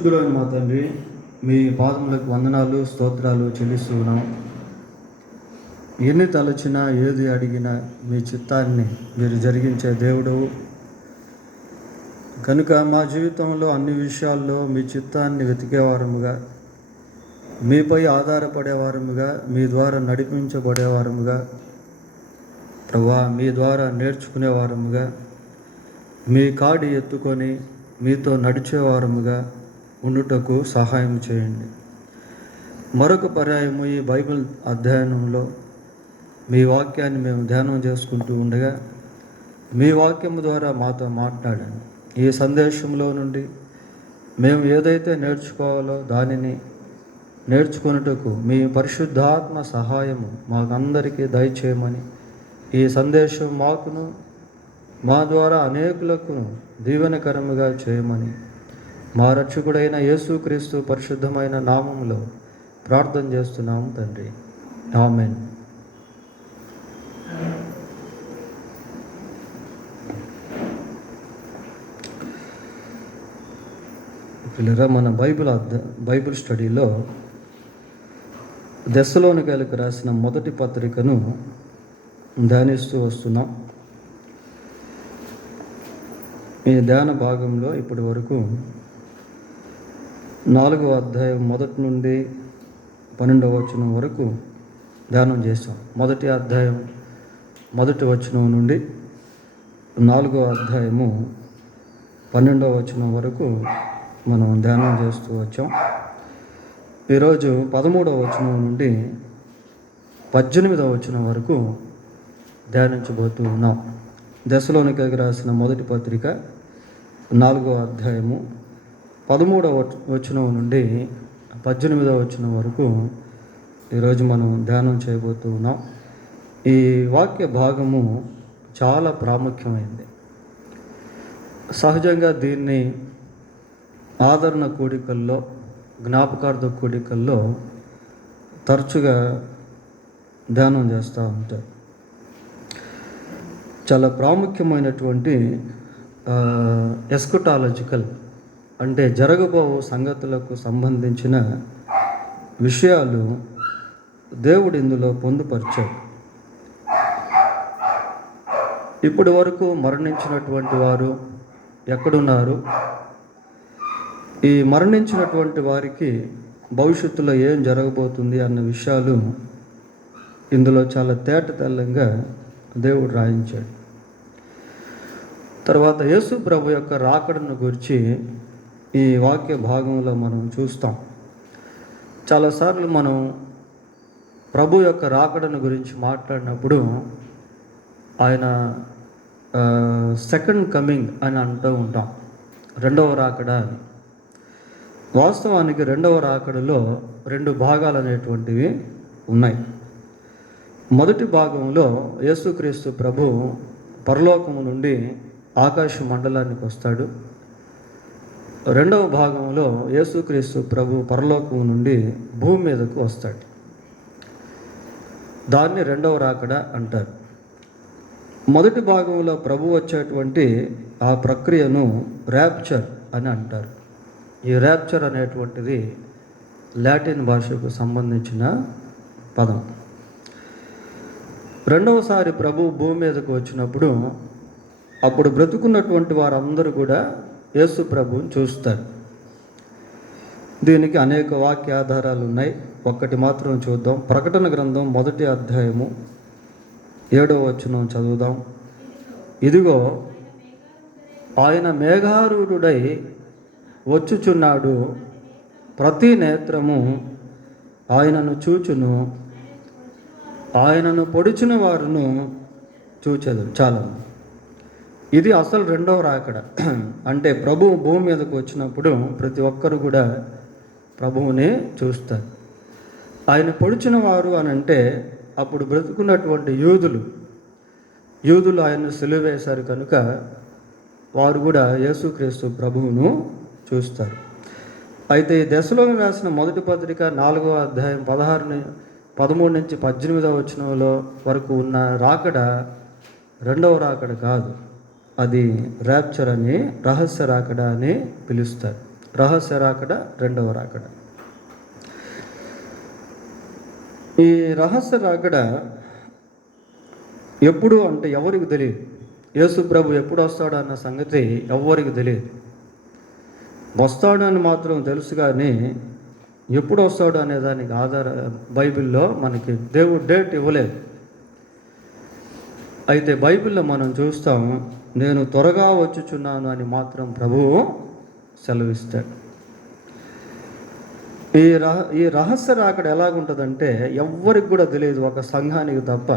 పరిశుద్ధులైన మా తండ్రి, మీ పాదములకు వందనాలు స్తోత్రాలు చెల్లిస్తున్నాం. ఎన్ని తలచినా ఏది అడిగినా మీ చిత్తాన్ని మీరు జరిగించే దేవుడు కనుక మా జీవితంలో అన్ని విషయాల్లో మీ చిత్తాన్ని వెతికేవారముగా, మీపై ఆధారపడేవారముగా, మీ ద్వారా నడిపించబడేవారముగా, ప్రభువా మీ ద్వారా నేర్చుకునేవారముగా, మీ కాడి ఎత్తుకొని మీతో నడిచేవారముగా ఉండుటకు సహాయం చేయండి. మరొక పర్యాయము ఈ బైబిల్ అధ్యయనంలో మీ వాక్యాన్ని మేము ధ్యానం చేసుకుంటూ ఉండగా మీ వాక్యము ద్వారా మాతో మాట్లాడండి. ఈ సందేశంలో నుండి మేము ఏదైతే నేర్చుకోవాలో దానిని నేర్చుకున్నటకు మీ పరిశుద్ధాత్మ సహాయము మాకందరికీ దయచేయమని, ఈ సందేశం మాకును మా ద్వారా అనేకులకు దీవెనకరముగా చేయమని మా రక్షకుడైన యేసుక్రీస్తు పరిశుద్ధమైన నామములో ప్రార్థన చేస్తున్నాము తండ్రి, ఆమేన్. పిల్లరా, మన బైబిల్ స్టడీలో దెస్సలోనికైలకు రాసిన మొదటి పత్రికను ధ్యానిస్తూ వస్తున్నాం. ఈ ధ్యాన భాగంలో ఇప్పటి వరకు 4వ అధ్యాయం 1 నుండి 12వ వచనం వరకు ధ్యానం చేస్తాం. మొదటి అధ్యాయం 1వ వచనం నుండి 4వ అధ్యాయము 12వ వచనం వరకు మనం ధ్యానం చేస్తూ వచ్చాం. ఈరోజు 13వ వచనం నుండి 18వ వచనం వరకు ధ్యానించబోతూ ఉన్నాం. దెస్సలోనికైలకు రాసిన మొదటి పత్రిక 4వ అధ్యాయము 13వ వచనం నుండి 18వ వచనం వరకు ఈరోజు మనం ధ్యానం చేయబోతూ ఉన్నాం. ఈ వాక్య భాగము చాలా ప్రాముఖ్యమైనది. సహజంగా దీన్ని ఆదరణ కూడికల్లో, జ్ఞాపకార్థ కూడికల్లో తరచుగా ధ్యానం చేస్తూ ఉంటారు. చాలా ప్రాముఖ్యమైనటువంటి ఎస్కటాలజికల్ అంటే జరగబో సంగతులకు సంబంధించిన విషయాలు దేవుడు ఇందులో పొందుపరిచాడు. ఇప్పటి వరకు మరణించినటువంటి వారు ఎక్కడున్నారు, ఈ మరణించినటువంటి వారికి భవిష్యత్తులో ఏం జరగబోతుంది అన్న విషయాలు ఇందులో చాలా తేటతెల్లంగా దేవుడు రాయించాడు. తర్వాత యేసు ప్రభు యొక్క రాకడను గురించి ఈ వాక్య భాగంలో మనం చూస్తాం. చాలాసార్లు మనం ప్రభు యొక్క రాకడను గురించి మాట్లాడినప్పుడు ఆయన సెకండ్ కమింగ్ అని అంటూ ఉంటాం, రెండవ రాకడ అని. వాస్తవానికి రెండవ రాకడలో 2 భాగాలు అనేటువంటివి ఉన్నాయి. మొదటి భాగంలో యేసుక్రీస్తు ప్రభు పరలోకము నుండి ఆకాశ మండలానికి వస్తాడు. రెండవ భాగంలో యేసుక్రీస్తు ప్రభు పరలోకము నుండి భూమి మీదకు వస్తాడు. దాన్ని రెండవ రాకడ అంటారు. మొదటి భాగంలో ప్రభు వచ్చేటువంటి ఆ ప్రక్రియను ర్యాప్చర్ అని అంటారు. ఈ ర్యాప్చర్ అనేటువంటిది లాటిన్ భాషకు సంబంధించిన పదం. రెండవసారి ప్రభు భూమి మీదకు వచ్చినప్పుడు అప్పుడు బ్రతుకున్నటువంటి వారందరూ కూడా యేసు ప్రభువుని చూస్తారు. దీనికి అనేక వాక్యాధారాలు ఉన్నాయి. ఒక్కటి మాత్రం చూద్దాం. ప్రకటన గ్రంథం 1వ అధ్యాయము 7వ వచనం చదువుదాం. ఇదిగో ఆయన మేఘారూఢుడై వచ్చుచున్నాడు, ప్రతి నేత్రము ఆయనను చూచును, ఆయనను పొడిచిన వారును చూచెదరు. చాలా ఇది అసలు రెండవ రాకడ. అంటే ప్రభువు భూమి మీదకు వచ్చినప్పుడు ప్రతి ఒక్కరు కూడా ప్రభువుని చూస్తారు. ఆయన పొడిచిన వారు అని అంటే అప్పుడు బ్రతుకున్నటువంటి యూదులు ఆయన్ను సిలువ వేశారు కనుక వారు కూడా యేసుక్రీస్తు ప్రభువును చూస్తారు. అయితే ఈ దశలోని రాసిన మొదటి పత్రిక 4వ అధ్యాయం 13 నుంచి 18వ వచనంలో వరకు ఉన్న రాకడ రెండవ రాకడ కాదు, అది ర్యాప్చర్ అని, రహస్య రాకడ అని పిలుస్తారు. రహస్య రాకడ, రెండవ రాకడ. ఈ రహస్య రాకడ ఎప్పుడు అంటే ఎవరికి తెలియదు. యేసు ప్రభు ఎప్పుడు వస్తాడు అన్న సంగతి ఎవరికి తెలియదు. వస్తాడు అని మాత్రం తెలుసు, కానీ ఎప్పుడు వస్తాడు అనే దానికి బైబిల్లో మనకి దేవుడు డేట్ ఇవ్వలేదు. అయితే బైబిల్లో మనం చూస్తాం, నేను త్వరగా వచ్చుచున్నాను అని మాత్రం ప్రభువు సెలవిస్తాడు. ఈ రహస్య రాకడ ఎలాగుంటుందంటే ఎవ్వరికి కూడా తెలియదు, ఒక సంఘానికి తప్ప.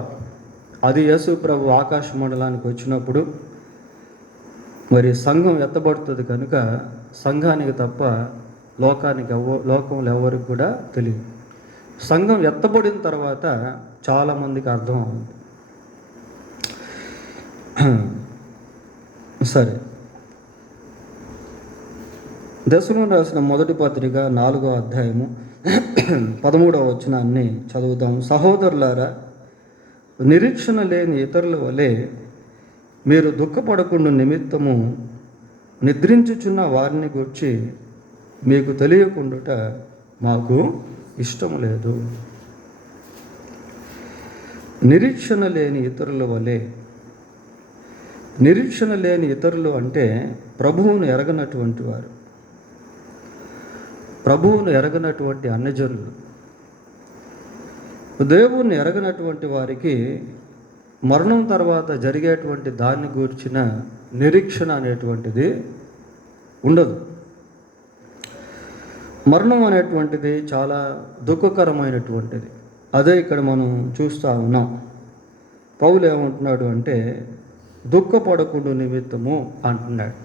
అది యేసు ప్రభు ఆకాశ మండలానికి వచ్చినప్పుడు మరి సంఘం ఎత్తబడుతుంది కనుక సంఘానికి తప్ప లోకంలో ఎవరికి కూడా తెలియదు. సంఘం ఎత్తబడిన తర్వాత చాలామందికి అర్థం అవుతుంది. సరే, దశలో రాసిన మొదటి పత్రిక 4వ అధ్యాయము 13వ వచనాన్ని చదువుదాం. సహోదరులారా, నిరీక్షణ లేని ఇతరుల వలె మీరు దుఃఖపడకుండా నిమిత్తము నిద్రించుచున్న వారిని గురించి మీకు తెలియకుండుట మాకు ఇష్టం లేదు. నిరీక్షణ లేని ఇతరుల వలె. నిరీక్షణ లేని ఇతరులు అంటే ప్రభువును ఎరగనటువంటి వారు, ప్రభువును ఎరగనటువంటి అన్యజనులు. దేవుణ్ణి ఎరగనటువంటి వారికి మరణం తర్వాత జరిగేటువంటి దాన్ని గూర్చిన నిరీక్షణ అనేటువంటిది ఉండదు. మరణం అనేటువంటిది చాలా దుఃఖకరమైనటువంటిది. అదే ఇక్కడ మనం చూస్తూ ఉన్నాం. పౌలు ఏమంటున్నాడు అంటే దుఃఖపడకుండా నిమిత్తము అంటున్నాడు.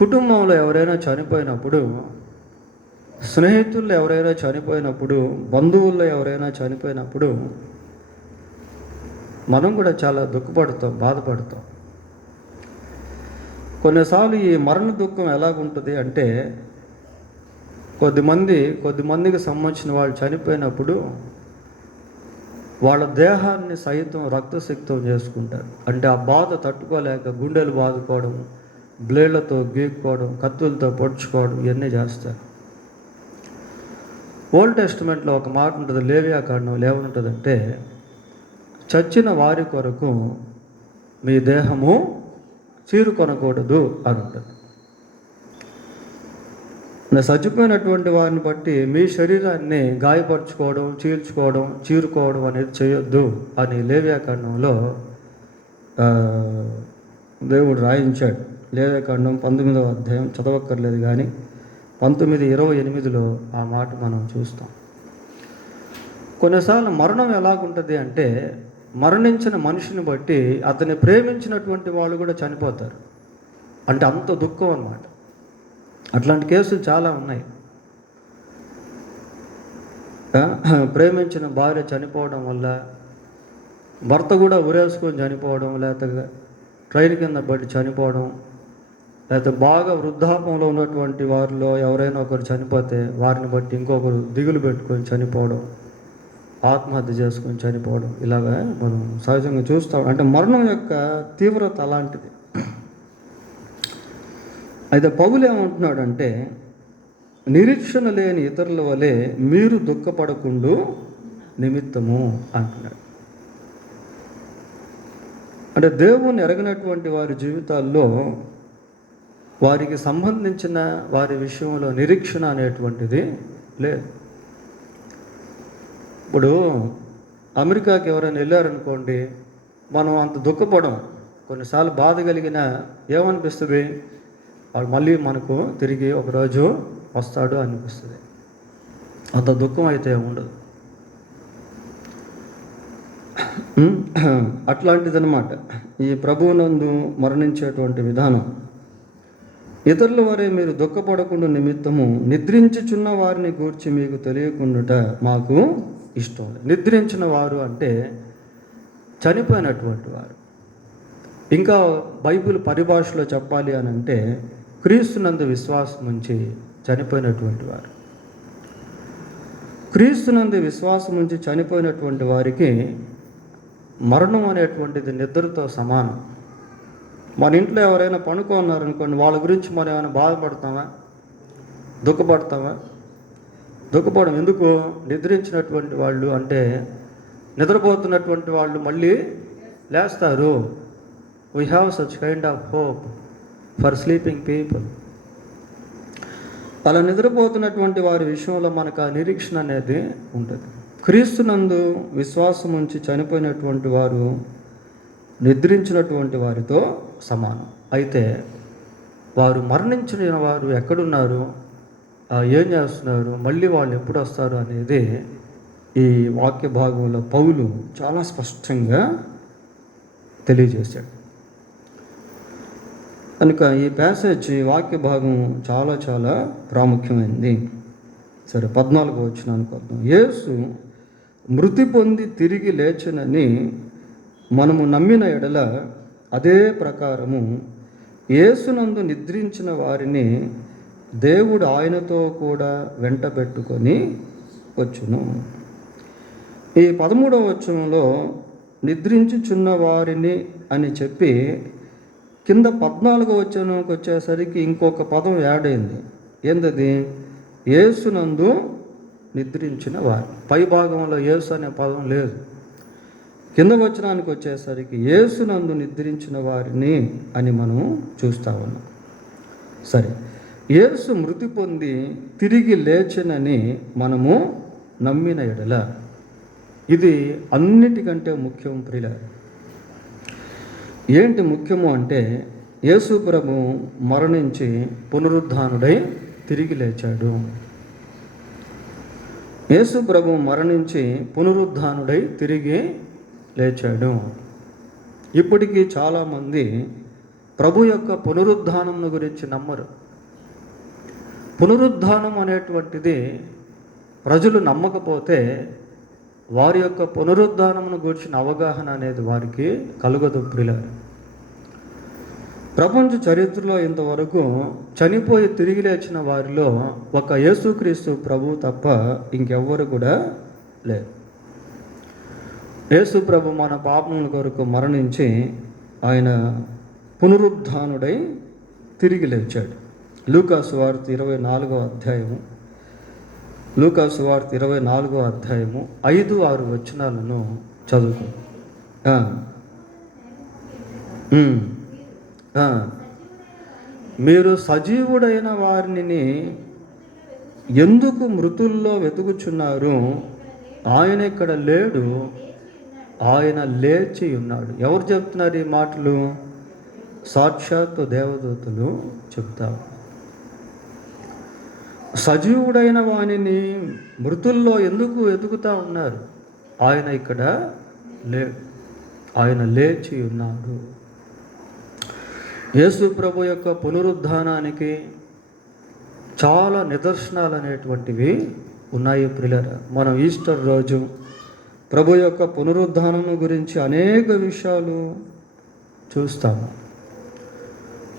కుటుంబంలో ఎవరైనా చనిపోయినప్పుడు, స్నేహితుల్లో ఎవరైనా చనిపోయినప్పుడు, బంధువుల్లో ఎవరైనా చనిపోయినప్పుడు మనం కూడా చాలా దుఃఖపడతాం, బాధపడతాం. కొన్నిసార్లు ఈ మరణ దుఃఖం ఎలాగుంటుంది అంటే కొద్దిమందికి సంబంధించిన వాళ్ళు చనిపోయినప్పుడు వాళ్ళ దేహాన్ని సైతం రక్తసిక్తం చేసుకుంటారు. అంటే ఆ బాధ తట్టుకోలేక గుండెలు బాదుకోవడం, బ్లేడ్లతో గీక్కోవడం, కత్తులతో పొడుచుకోవడం, ఇవన్నీ చేస్తారు. ఓల్డ్ టెస్టిమెంట్లో ఒక మాట ఉంటుంది, లేవియాకాండంలో ఏముంటుందంటే చచ్చిన వారి కొరకు మీ దేహము చీరుకొనకూడదు అని ఉంటుంది. చచ్చిపోయినటువంటి వారిని బట్టి మీ శరీరాన్ని గాయపరుచుకోవడం, చీరుకోవడం అనేది చేయొద్దు అని లేవియాకాండంలో దేవుడు రాయించాడు. లేవియాకాండం 19వ అధ్యాయం చదవక్కర్లేదు, కానీ 19:28లో ఆ మాట మనం చూస్తాం. కొన్నిసార్లు మరణం ఎలాగుంటుంది అంటే మరణించిన మనిషిని బట్టి అతన్ని ప్రేమించినటువంటి వాళ్ళు కూడా చనిపోతారు. అంటే అంత దుఃఖం అన్నమాట. అట్లాంటి కేసులు చాలా ఉన్నాయి. ప్రేమించిన భార్య చనిపోవడం వల్ల భర్త కూడా ఉరేసుకొని చనిపోవడం, లేకపోతే ట్రైన్ కింద పడి చనిపోవడం, లేకపోతే బాగా వృద్ధాపంలో ఉన్నటువంటి వారిలో ఎవరైనా ఒకరు చనిపోతే వారిని బట్టి ఇంకొకరు దిగులు పెట్టుకొని చనిపోవడం, ఆత్మహత్య చేసుకొని చనిపోవడం, ఇలాగా మనం సహజంగా చూస్తాం. అంటే మరణం యొక్క తీవ్రత అలాంటిది. అయితే పౌలు ఏమంటున్నాడంటే నిరీక్షణ లేని ఇతరుల వలె మీరు దుఃఖపడకుండా నిమిత్తము అంటున్నాడు. అంటే దేవుని ఎరగనటువంటి వారి జీవితాల్లో వారికి సంబంధించిన వారి విషయంలో నిరీక్షణ అనేటువంటిది లేదు. ఇప్పుడు అమెరికాకి ఎవరైనా వెళ్ళారనుకోండి, మనం అంత దుఃఖపడం. కొన్నిసార్లు బాధ కలిగిన ఏమనిపిస్తుంది, వాడు మళ్ళీ మనకు తిరిగి ఒకరోజు వస్తాడు అనిపిస్తుంది. అంత దుఃఖం అయితే ఉండదు. అట్లాంటిదన్నమాట ఈ ప్రభువునందు మరణించేటువంటి విధానం. ఇతరుల వరే మీరు దుఃఖపడకుండా నిమిత్తము నిద్రించుచున్న వారిని గూర్చి మీకు తెలియకుండా మాకు ఇష్టం. నిద్రించిన వారు అంటే చనిపోయినటువంటి వారు. ఇంకా బైబిల్ పరిభాషలో చెప్పాలి అని అంటే క్రీస్తునందు విశ్వాసం ఉంచి చనిపోయినటువంటి వారు. క్రీస్తునందు విశ్వాసం ఉంచి చనిపోయినటువంటి వారికి మరణం అనేటువంటిది నిద్రతో సమానం. మన ఇంట్లో ఎవరైనా పనుకున్నారనుకోండి, వాళ్ళ గురించి మనం ఏమైనా బాధపడతామా, దుఃఖపడతామా? దుఃఖపడం. ఎందుకు? నిద్రించినటువంటి వాళ్ళు, అంటే నిద్రపోతున్నటువంటి వాళ్ళు మళ్ళీ లేస్తారు. We have such kind of hope for sleeping people. అలా నిద్రపోతున్నటువంటి వారి విషయంలో మనకు ఆ నిరీక్షణ అనేది ఉంటుంది. క్రీస్తునందు విశ్వాసం ఉంచి చనిపోయినటువంటి వారు నిద్రించినటువంటి వారితో సమానం. అయితే వారు మరణించిన వారు ఎక్కడున్నారు, ఏం చేస్తున్నారు, మళ్ళీ వాళ్ళు ఎప్పుడు వస్తారు అనేది ఈ వాక్య భాగంలో పౌలు చాలా స్పష్టంగా తెలియజేశాడు. కనుక ఈ ప్యాసేజ్, వాక్య భాగం చాలా చాలా ప్రాముఖ్యమైనది. సరే, 14వ వచనానికి వద్దాం. యేసు మృతి పొంది తిరిగి లేచునని మనము నమ్మిన ఎడల అదే ప్రకారము యేసునందు నిద్రించిన వారిని దేవుడు ఆయనతో కూడా వెంట పెట్టుకొని వచ్చును. ఈ 13వ వచనంలో నిద్రించుచున్న వారిని అని చెప్పి కింద 14వ వచనంకి వచ్చేసరికి ఇంకొక పదం యాడ్ అయింది. ఏందది? యేసునందు నిద్రించిన వారు. పై భాగంలో యేసు అనే పదం లేదు. కింద వచనానికి వచ్చేసరికి యేసునందు నిద్రించిన వారిని అని మనం చూస్తూ ఉన్నాం. సరే, యేసు మృతి పొంది తిరిగి లేచనని మనము నమ్మిన ఎడల, ఇది అన్నిటికంటే ముఖ్యం ప్రియులారా. ఏంటి ముఖ్యము అంటే, యేసు ప్రభు మరణించి పునరుద్ధానుడై తిరిగి లేచాడు. యేసు ప్రభు మరణించి పునరుద్ధానుడై తిరిగి లేచాడు. ఇప్పటికీ చాలామంది ప్రభు యొక్క పునరుద్ధానం గురించి నమ్మరు. పునరుద్ధానం అనేటువంటిది ప్రజలు నమ్మకపోతే వారి యొక్క పునరుద్ధానమును గురించిన అవగాహన అనేది వారికి కలుగదు ప్రియులారా. ప్రపంచ చరిత్రలో ఇంతవరకు చనిపోయి తిరిగి లేచిన వారిలో ఒక యేసుక్రీస్తు ప్రభు తప్ప ఇంకెవ్వరు కూడా లేరు. యేసు ప్రభు మన పాపముల కొరకు మరణించి ఆయన పునరుద్ధానుడై తిరిగి లేచాడు. లూకా సువార్త 24వ అధ్యాయము, లూకా సువార్త 24వ అధ్యాయము 5-6 వచనాలను చదువుకో. మీరు సజీవుడైన వారిని ఎందుకు మృతుల్లో వెతుకుచున్నారు? ఆయన ఇక్కడ లేడు, ఆయన లేచి ఉన్నాడు. ఎవరు చెప్తున్నారు ఈ మాటలు? సాక్షాత్తు దేవదూతలు చెప్తారు. సజీవుడైన వానిని మృతుల్లో ఎందుకు వెతుకుతూ ఉన్నారు? ఆయన ఇక్కడ లేడు, ఆయన లేచి ఉన్నాడు. యేసు ప్రభు యొక్క పునరుద్ధానానికి చాలా నిదర్శనాలు అనేటువంటివి ఉన్నాయి ప్రియులారా. మనం ఈస్టర్ రోజు ప్రభు యొక్క పునరుద్ధానం గురించి అనేక విషయాలు చూస్తాము.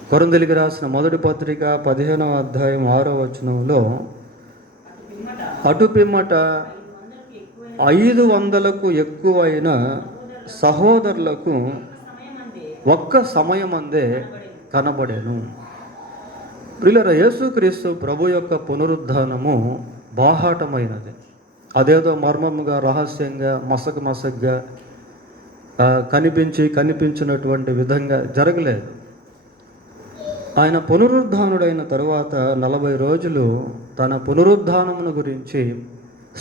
కొరింథీయులకు రాసిన మొదటి పత్రిక 15వ అధ్యాయం 6వ వచనంలో, అటు పిమ్మట 500కు ఎక్కువైన సహోదరులకు ఒక్క సమయమందే కనబడెను. ప్రియులారా, యేసుక్రీస్తు ప్రభు యొక్క పునరుద్ధానము బాహాటమైనది. అదేదో మర్మముగా, రహస్యంగా, మసగ్గా కనిపించినటువంటి విధంగా జరగలేదు. ఆయన పునరుద్ధానుడైన తరువాత 40 రోజులు తన పునరుద్ధానమును గురించి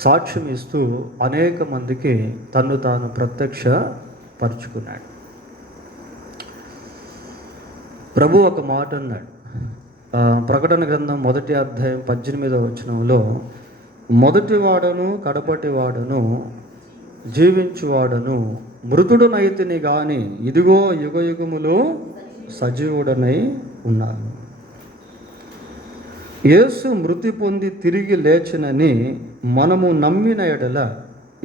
సాక్ష్యం ఇస్తూ అనేక మందికి తన్ను తాను ప్రత్యక్షపరుచుకున్నాడు. ప్రభు ఒక మాట అన్నాడు. ప్రకటన గ్రంథం 1వ అధ్యాయం 18వ వచనంలో, మొదటివాడను కడపటివాడను జీవించువాడను మృతుడునైతిని గాని ఇదిగో యుగయుగములో సజీవుడనై ఉన్నాను. యేసు మృతి పొంది తిరిగి లేచినని మనము నమ్మిన ఎడల,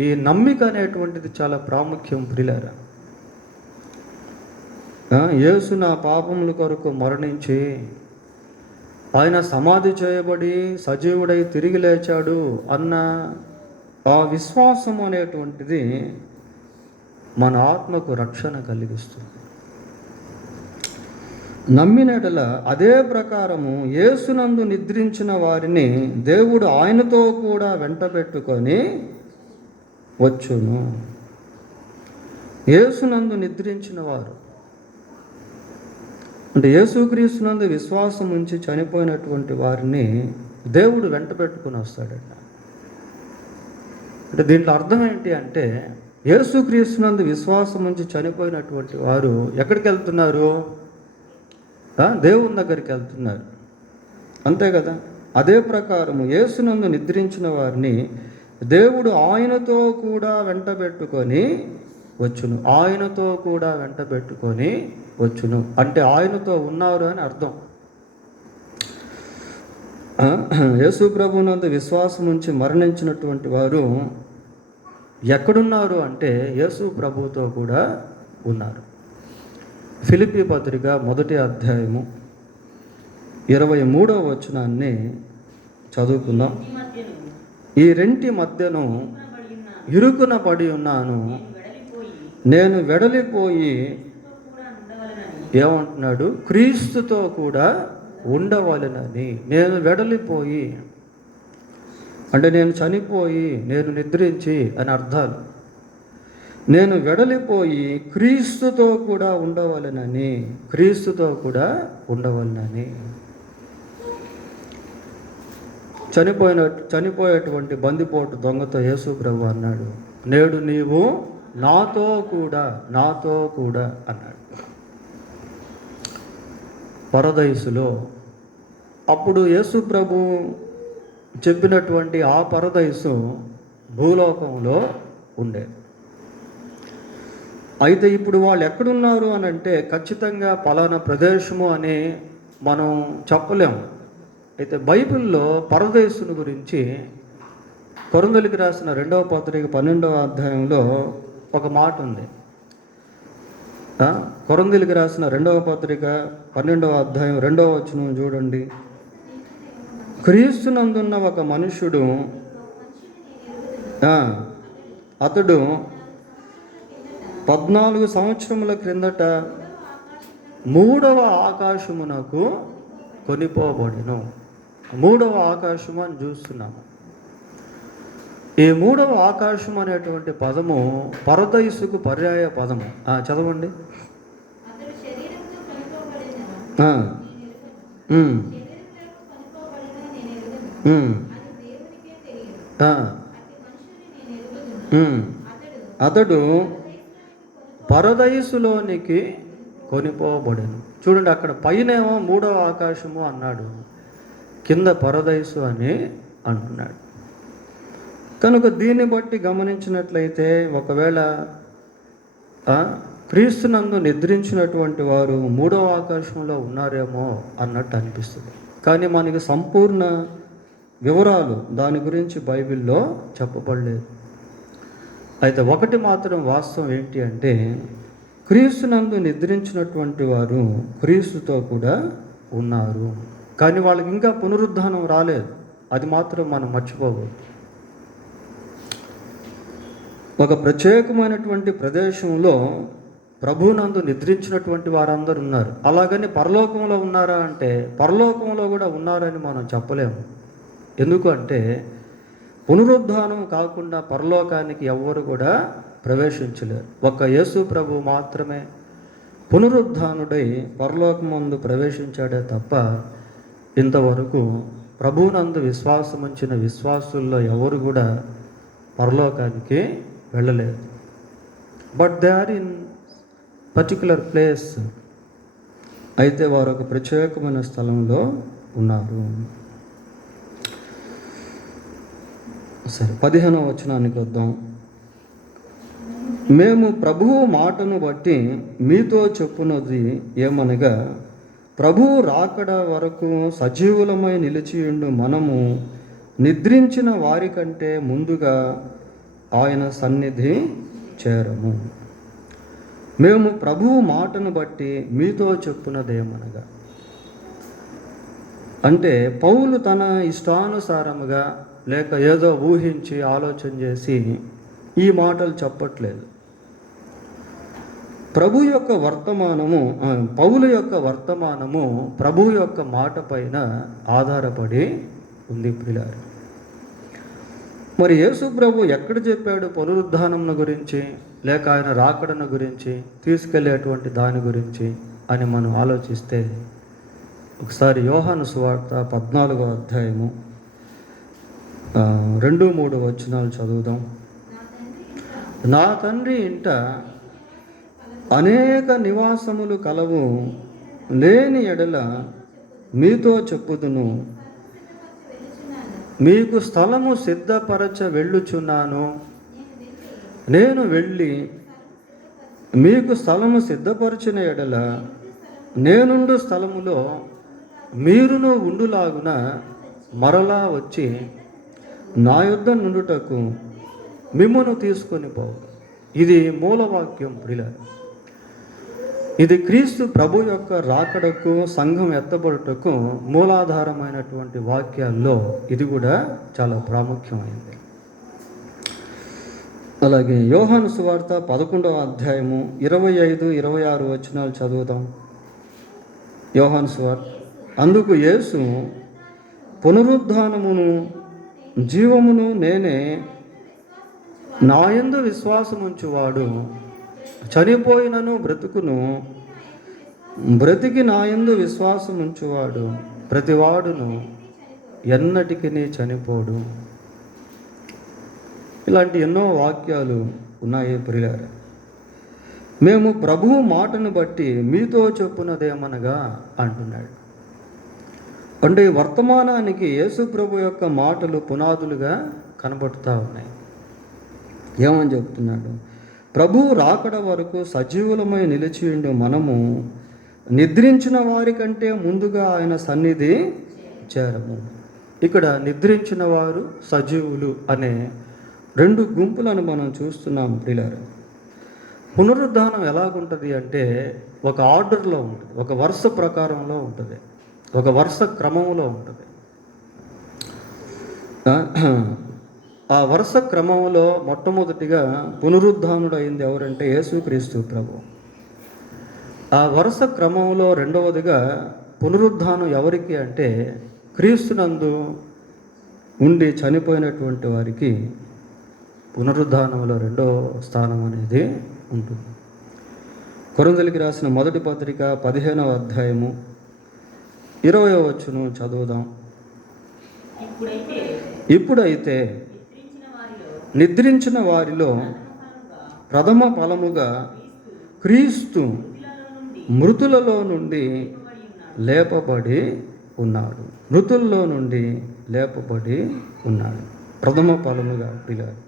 ఈ నమ్మిక అనేటువంటిది చాలా ప్రాముఖ్యం ప్రియులారా. యేసు నా పాపముల కొరకు మరణించి ఆయన సమాధి చేయబడి సజీవుడై తిరిగి లేచాడు అన్న ఆ విశ్వాసం అనేటువంటిది మన ఆత్మకు రక్షణ కలిగిస్తుంది. నమ్మినట్ల అదే ప్రకారము యేసునందు నిద్రించిన వారిని దేవుడు ఆయనతో కూడా వెంటబెట్టుకొని వచ్చును. యేసునందు నిద్రించిన వారు అంటే యేసుక్రీస్తునందు విశ్వాసం ఉంచి చనిపోయినటువంటి వారిని దేవుడు వెంటబెట్టుకుని వస్తాడంట. అంటే దీంట్లో అర్థం ఏంటి అంటే, యేసుక్రీస్తునందు విశ్వాసం ఉంచి చనిపోయినటువంటి వారు ఎక్కడికి వెళ్తున్నారు? దేవుని దగ్గరికి వెళ్తున్నారు, అంతే కదా. అదే ప్రకారము యేసునందు నిద్రించిన వారిని దేవుడు ఆయనతో కూడా వెంటబెట్టుకొని వచ్చును. ఆయనతో కూడా వెంటబెట్టుకొని వచ్చును అంటే ఆయనతో ఉన్నారు అని అర్థం. యేసు ప్రభువునందు విశ్వాసం ఉంచి మరణించినటువంటి వారు ఎక్కడున్నారు అంటే యేసు ప్రభువుతో కూడా ఉన్నారు. ఫిలిప్పీ పత్రిక 1వ అధ్యాయము 23వ వచనాన్ని చదువుకుందాం. ఈ రెంటి మధ్యను ఇరుకున పడి ఉన్నాను, నేను వెడలిపోయి ఏమంటున్నాడు? క్రీస్తుతో కూడా ఉండవలెనని. నేను వెడలిపోయి అంటే నేను చనిపోయి, నేను నిద్రించి అని అర్థాలు. నేను వెడలిపోయి క్రీస్తుతో కూడా ఉండవలెనని, క్రీస్తుతో కూడా ఉండవలెనని. చనిపోయేటువంటి బందిపోటు దొంగతో యేసు ప్రభు అన్నాడు, నేడు నీవు నాతో కూడా అన్నాడు పరదైసులో. అప్పుడు యేసు ప్రభు చెప్పినటువంటి ఆ పరదైసు భూలోకంలో ఉండే. అయితే ఇప్పుడు వాళ్ళు ఎక్కడున్నారు అని అంటే ఖచ్చితంగా పలానా ప్రదేశము అని మనం చెప్పలేము. అయితే బైబిల్లో పరదేశుని గురించి కొరింథీయులకు రాసిన 2వ పత్రిక 12వ అధ్యాయంలో ఒక మాట ఉంది. కొరింథీయులకు రాసిన 2వ పత్రిక 12వ అధ్యాయం 2వ వచనం చూడండి. క్రీస్తునందున్న ఒక మనుష్యుడు అతడు 14 సంవత్సరముల క్రిందట 3వ ఆకాశమునకు కొనిపోబడెను. 3వ ఆకాశము అని చూస్తున్నాము. ఈ 3వ ఆకాశం అనేటువంటి పదము పరదైసుకు పర్యాయ పదము. చదవండి. అతడు పరదైసులోనికి కొనిపోబడెను. చూడండి, అక్కడ పైనేమో 3వ ఆకాశము అన్నాడు, కింద పరదైసు అని అంటున్నాడు. కనుక దీన్ని బట్టి గమనించినట్లయితే ఒకవేళ క్రీస్తునందు నిద్రించినటువంటి వారు 3వ ఆకాశంలో ఉన్నారేమో అన్నట్టు అనిపిస్తుంది. కానీ మనకి సంపూర్ణ వివరాలు దాని గురించి బైబిల్లో చెప్పబడలేదు. అయితే ఒకటి మాత్రం వాస్తవం ఏంటి అంటే, క్రీస్తునందు నిద్రించినటువంటి వారు క్రీస్తుతో కూడా ఉన్నారు. కానీ వాళ్ళకి ఇంకా పునరుద్ధానం రాలేదు. అది మాత్రం మనం మర్చిపోకూడదు. ఒక ప్రత్యేకమైనటువంటి ప్రదేశంలో ప్రభువునందు నిద్రించినటువంటి వారందరూ ఉన్నారు. అలాగని పరలోకంలో ఉన్నారా అంటే పరలోకంలో కూడా ఉన్నారని మనం చెప్పలేము. ఎందుకు అంటే పునరుద్ధానం కాకుండా పరలోకానికి ఎవ్వరు కూడా ప్రవేశించలేరు. ఒక్క యేసు ప్రభు మాత్రమే పునరుద్ధానుడై పరలోకమందు ప్రవేశించాడే తప్ప ఇంతవరకు ప్రభువునందు విశ్వాసం ఉంచిన విశ్వాసుల్లో ఎవరు కూడా పరలోకానికి వెళ్ళలేదు. But they are in particular place. అయితే వారు ఒక ప్రత్యేకమైన స్థలంలో ఉన్నారు. సరే, 15వ వచనానికి వద్దాం. మేము ప్రభువు మాటను బట్టి మీతో చెప్పున్నది ఏమనగా, ప్రభువు రాకడ వరకు సజీవులమై నిలిచియుండు మనము నిద్రించిన వారి కంటే ముందుగా ఆయన సన్నిధి చేరము. మేము ప్రభువు మాటను బట్టి మీతో చెప్పున్నదేమనగా అంటే పౌలు తన ఇష్టానుసారముగా లేక ఏదో ఊహించి ఆలోచన చేసి ఈ మాటలు చెప్పట్లేదు. ప్రభు యొక్క వర్తమానము పౌలు యొక్క వర్తమానము ప్రభు యొక్క మాట పైన ఆధారపడి ఉంది ప్రియులారా. మరి యేసు ప్రభు ఎక్కడ చెప్పాడు పునరుద్ధానమును గురించి, లేక ఆయన రాకడను గురించి, తీసుకెళ్లేటువంటి దాని గురించి అని మనం ఆలోచిస్తే, ఒకసారి యోహాను సువార్త 14వ అధ్యాయము 2-3 వచనాలు చదువుదాం. నా తండ్రి ఇంట అనేక నివాసములు కలవు, లేని ఎడల మీతో చెప్పుదును, మీకు స్థలము సిద్ధపరచ వెళ్ళుచున్నాను. నేను వెళ్ళి మీకు స్థలము సిద్ధపరచిన ఎడల నేనుండు స్థలములో మీరును ఉండులాగున మరలా వచ్చి నా యొద్ద నుండుటకు మిమ్మును తీసుకొని పోవు. ఇది మూలవాక్యం ప్రియులారా. ఇది క్రీస్తు ప్రభు యొక్క రాకడకు, సంఘం ఎత్తబడుటకు మూలాధారమైనటువంటి వాక్యాల్లో ఇది కూడా చాలా ప్రాముఖ్యమైనది. అలాగే యోహాను సువార్త 11వ అధ్యాయము 25-26 వచనాలు చదువుదాం. యోహాను సువార్త. అందుకు యేసు, పునరుద్ధానమును జీవమును నేనే, నాయందు విశ్వాసముంచువాడు చనిపోయినను బ్రతుకును, బ్రతికి నాయందు విశ్వాసముంచువాడు ప్రతివాడును ఎన్నటికి చనిపోడు. ఇలాంటి ఎన్నో వాక్యాలు ఉన్నాయి ప్రియులారా. మేము ప్రభువు మాటను బట్టి మీతో చెప్పున్నదేమనగా అంటున్నాడు. అంటే వర్తమానానికి యేసు ప్రభు యొక్క మాటలు పునాదులుగా కనబడుతూ ఉన్నాయి. ఏమని చెప్తున్నాడు? ప్రభువు రాకడ వరకు సజీవులమై నిలిచియుండు మనము నిద్రించిన వారి కంటే ముందుగా ఆయన సన్నిధి చేరము. ఇక్కడ నిద్రించిన వారు, సజీవులు అనే 2 గుంపులను మనం చూస్తున్నాం ప్రియులారా. పునరుద్ధానం ఎలాగుంటుంది అంటే ఒక ఆర్డర్లో ఉంటుంది, ఒక వరుస ప్రకారంలో ఉంటుంది, ఒక వరుస క్రమంలో ఉంటుంది. ఆ వరుస క్రమంలో మొట్టమొదటిగా పునరుద్ధానుడు అయింది ఎవరంటే యేసుక్రీస్తు ప్రభు. ఆ వరుస క్రమంలో రెండవదిగా పునరుద్ధానం ఎవరికి అంటే క్రీస్తునందు ఉండి చనిపోయినటువంటి వారికి పునరుద్ధానంలో 2వ స్థానం అనేది ఉంటుంది. కొరింథీయులకు రాసిన మొదటి పత్రిక 15వ అధ్యాయము 20వ వచనం చదువుదాం. ఇప్పుడైతే నిద్రించిన వారిలో ప్రథమ ఫలముగా క్రీస్తు మృతులలో నుండి లేపబడి ఉన్నాడు. మృతుల్లో నుండి లేపబడి ఉన్నాడు, ప్రథమ ఫలముగా పిల్లాడు.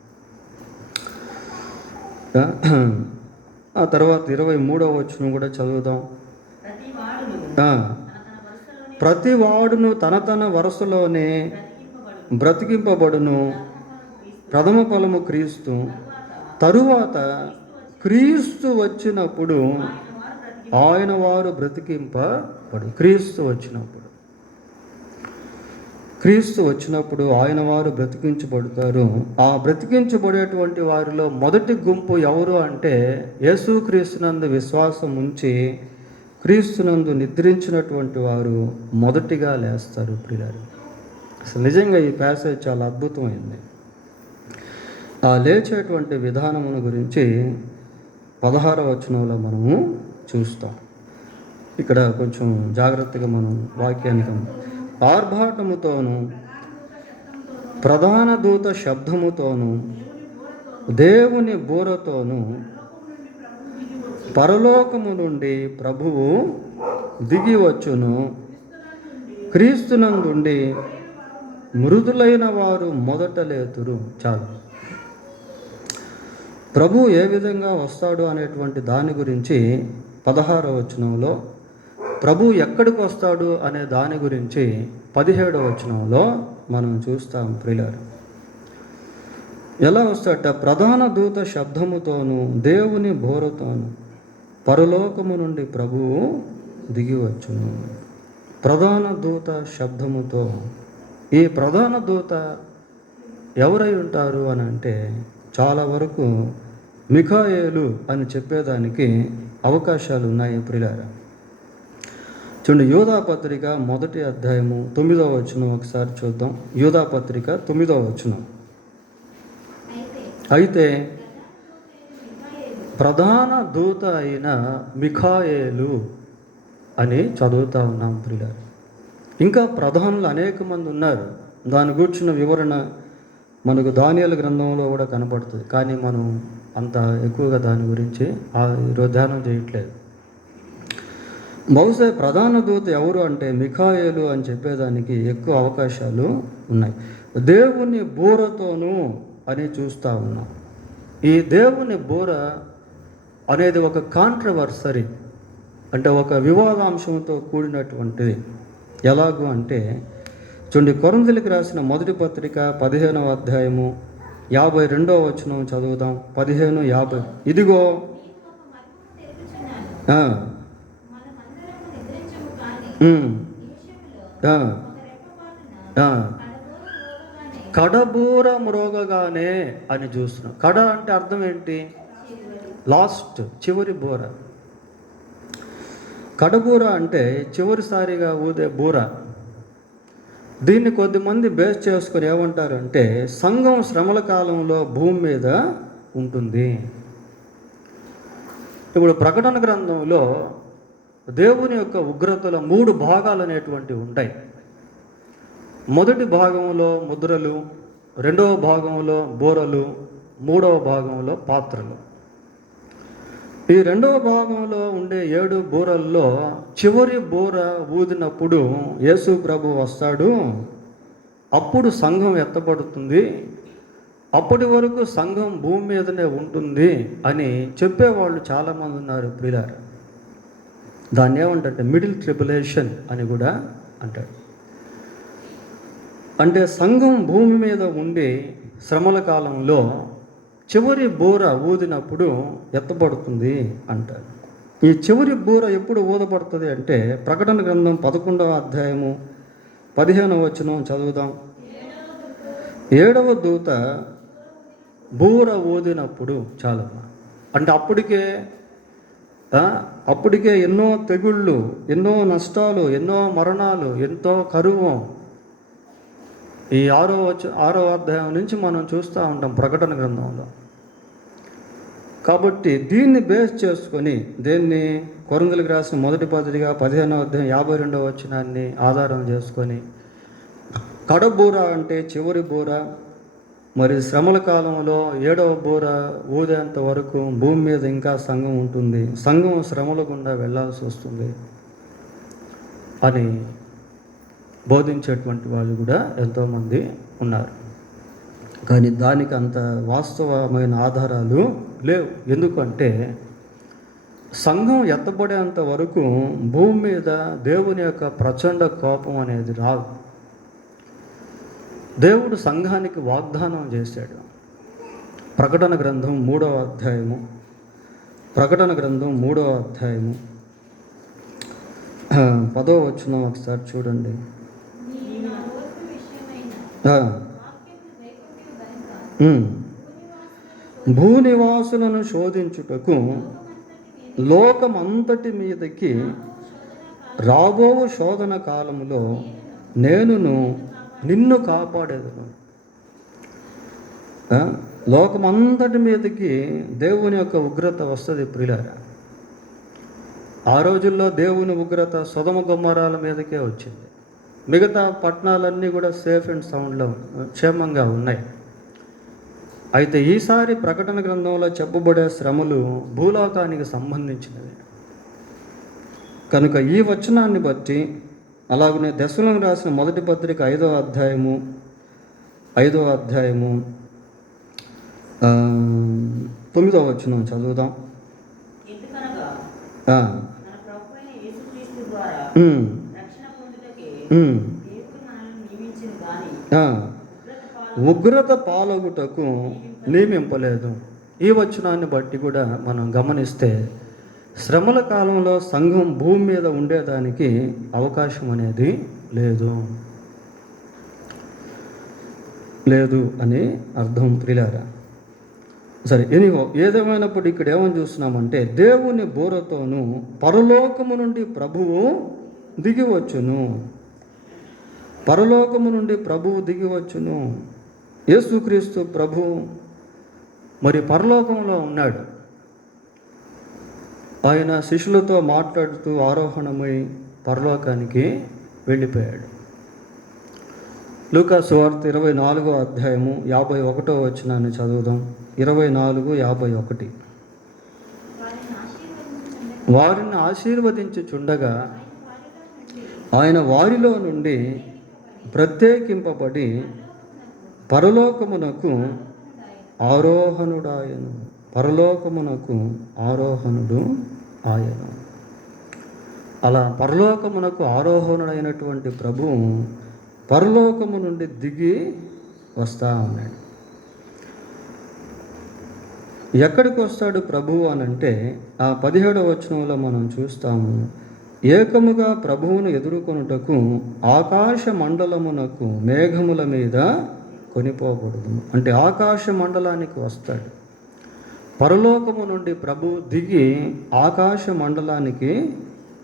ఆ తర్వాత 23వ వచనం కూడా చదువుదాం. ప్రతి వాడును తన వరుసలోనే బ్రతికింపబడును. ప్రథమ ఫలము క్రీస్తు, తరువాత క్రీస్తు వచ్చినప్పుడు ఆయన వారు బ్రతికింపబడు. క్రీస్తు వచ్చినప్పుడు ఆయన వారు బ్రతికించబడతారు. ఆ బ్రతికించబడేటువంటి వారిలో మొదటి గుంపు ఎవరు అంటే యేసుక్రీస్తునందు విశ్వాసం ఉంచి క్రీస్తునందు నిద్రించినటువంటి వారు మొదటిగా లేస్తారు ప్రియులారా. అసలు నిజంగా ఈ ప్యాసేజ్ చాలా అద్భుతమైంది. ఆ లేచేటువంటి విధానమును గురించి 16వ వచనంలో మనము చూస్తాం. ఇక్కడ కొంచెం జాగ్రత్తగా మనం వాక్యానికి ఆర్భాటముతోను ప్రధాన దూత శబ్దముతోను దేవుని బూరతోను పరలోకము నుండి ప్రభువు దిగి వచ్చును. క్రీస్తునందుండి మృదులైన వారు మొదట లేతురు. చాలు. ప్రభు ఏ విధంగా వస్తాడు అనేటువంటి దాని గురించి 16వ వచనంలో, ప్రభు ఎక్కడికి వస్తాడు అనే దాని గురించి 17వ వచనంలో మనం చూస్తాం ప్రియులారా. ఎలా వస్తాడట? ప్రధాన దూత శబ్దముతోను దేవుని బోరతోను పరలోకము నుండి ప్రభువు దిగివచ్చును. ప్రధాన దూత శబ్దముతో. ఈ ప్రధాన దూత ఎవరై ఉంటారు అని అంటే చాలా వరకు మిఖాయేలు అని చెప్పేదానికి అవకాశాలు ఉన్నాయి ప్రియులారా. చూడండి, యూదా పత్రిక 1వ అధ్యాయము 9వ వచనం ఒకసారి చూద్దాం. యూదా పత్రిక 9వ వచనం. అయితే ప్రధాన దూత అయిన మిఖాయేలు అని చదువుతూ ఉన్నాం ప్రియులారా. ఇంకా ప్రధానులు అనేక మంది ఉన్నారు. దాని గురించిన వివరణ మనకు దానియేలు గ్రంథంలో కూడా కనపడుతుంది. కానీ మనం అంత ఎక్కువగా దాని గురించి ఈరోజు ధ్యానం చేయట్లేదు. బహుశా ప్రధాన దూత ఎవరు అంటే మిఖాయేలు అని చెప్పేదానికి ఎక్కువ అవకాశాలు ఉన్నాయి. దేవుని బూరతోనూ అని చూస్తూ ఉన్నాం. ఈ దేవుని బూర అనేది ఒక కాంట్రవర్సరీ, అంటే ఒక వివాదాంశంతో కూడినటువంటిది. ఎలాగూ అంటే చూడండి, కొరింథీయులకు రాసిన 1వ పత్రిక 15వ అధ్యాయము 52వ వచనం చదువుదాం. 15:50. ఇదిగో కడబూర మ్రోగగానే అని చూస్తున్నాం. కడ అంటే అర్థం ఏంటి? లాస్ట్, చివరి బూర. కడబూర అంటే చివరిసారిగా ఊదే బూర. దీన్ని కొద్దిమంది బేస్ చేసుకొని ఏమంటారంటే సంఘం శ్రమల కాలంలో భూమి మీద ఉంటుంది. ఇప్పుడు ప్రకటన గ్రంథంలో దేవుని యొక్క ఉగ్రతల 3 భాగాలు అనేటువంటివి ఉంటాయి. మొదటి భాగంలో ముద్రలు, 2వ భాగంలో బూరలు, 3వ భాగంలో పాత్రలు. ఈ 2వ భాగంలో ఉండే 7 బూరల్లో చివరి బూర ఊదినప్పుడు యేసు ప్రభు వస్తాడు. అప్పుడు సంఘం ఎత్తబడుతుంది. అప్పటి వరకు సంఘం భూమి మీదనే ఉంటుంది అని చెప్పేవాళ్ళు చాలామంది ఉన్నారు ప్రియులారా. దాన్ని ఏమంటే మిడిల్ ట్రిబులేషన్ అని కూడా అంటాడు. అంటే సంఘం భూమి మీద ఉండి శ్రమల కాలంలో చివరి బూర ఊదినప్పుడు ఎత్తబడుతుంది అంటారు. ఈ చివరి బూర ఎప్పుడు ఊదపడుతుంది అంటే ప్రకటన గ్రంథం 11వ అధ్యాయము 15వ వచనం చదువుదాం. 7వ దూత బూర ఊదినప్పుడు చాలు. అంటే అప్పటికే ఎన్నో తెగుళ్ళు, ఎన్నో నష్టాలు, ఎన్నో మరణాలు, ఎంతో కరువు ఈ 6వ అధ్యాయం నుంచి మనం చూస్తూ ఉంటాం ప్రకటన గ్రంథంలో. కాబట్టి దీన్ని బేస్ చేసుకొని కొరింథీయులకు రాసిన 1వ పత్రిక 15వ అధ్యాయం 52వ వచనాన్ని ఆధారం చేసుకొని కడబూర అంటే చివరి బూర, మరి శ్రమల కాలంలో 7వ బూర ఊదేంత వరకు భూమి మీద ఇంకా సంఘం ఉంటుంది, సంఘం శ్రమల గుండా వెళ్ళాల్సి వస్తుంది అని బోధించేటువంటి వాళ్ళు కూడా ఎంతోమంది ఉన్నారు. కానీ దానికి అంత వాస్తవమైన ఆధారాలు లేవు. ఎందుకంటే సంఘం ఎత్తబడేంత వరకు భూమి మీద దేవుని యొక్క ప్రచండ కోపం అనేది రాదు. దేవుడు సంఘానికి వాగ్దానం చేశాడు. ప్రకటన గ్రంథం 3వ అధ్యాయము 10వ వచనం ఒకసారి చూడండి. భూనివాసులను శోధించుటకు లోకమంతటి మీదకి రాబో శోధన కాలములో నేనును నిన్ను కాపాడేదను. లోకమంతటి మీదకి దేవుని యొక్క ఉగ్రత వస్తుంది ప్రియులారా. ఆ రోజుల్లో దేవుని ఉగ్రత సొదొమ గొమొర్రాల మీదకే వచ్చింది. మిగతా పట్టణాలన్నీ కూడా సేఫ్ అండ్ సౌండ్లో క్షేమంగా ఉన్నాయి. అయితే ఈసారి ప్రకటన గ్రంథంలో చెప్పబడే శ్రమలు భూలోకానికి సంబంధించినవి కనుక ఈ వచనాన్ని బట్టి, అలాగనే దశలోకి రాసిన 1వ పత్రిక 5వ అధ్యాయము 9వ వచనం చదువుదాం. ఉగ్రత పాలగుటకు నియమింపలేదు. ఈ వచనాన్ని బట్టి కూడా మనం గమనిస్తే శ్రమల కాలంలో సంఘం భూమి మీద ఉండేదానికి అవకాశం అనేది లేదు అని అర్థం ప్రియులారా. సరే, ఎనివో ఏదేమైనప్పుడు ఇక్కడ ఏమని చూస్తున్నామంటే, దేవుని బూరతోనూ పరలోకము నుండి ప్రభువు దిగివచ్చును. పరలోకము నుండి ప్రభువు దిగివచ్చును. యేసుక్రీస్తు ప్రభు మరి పరలోకంలో ఉన్నాడు. ఆయన శిష్యులతో మాట్లాడుతూ ఆరోహణమై పరలోకానికి వెళ్ళిపోయాడు. లూకా సువార్త 24వ అధ్యాయము 51వ వచనాన్ని చదువుదాం. 24:51. వారిని ఆశీర్వదించుచుండగా ఆయన వారిలో నుండి ప్రత్యేకింపబడి పరలోకమునకు ఆరోహణుడాయను. పరలోకమునకు ఆరోహణుడు ఆయను. అలా పరలోకమునకు ఆరోహణుడైనటువంటి ప్రభువు పరలోకము నుండి దిగి వస్తా ఉన్నాడు. ఎక్కడికి వస్తాడు ప్రభువు అనంటే, ఆ 17వ వచనంలో మనం చూస్తాము, ఏకముగా ప్రభువును ఎదుర్కొనుటకు ఆకాశ మండలమునకు మేఘముల మీద కొనిపోకూడదు. అంటే ఆకాశ మండలానికి వస్తాడు. పరలోకము నుండి ప్రభువు దిగి ఆకాశ మండలానికి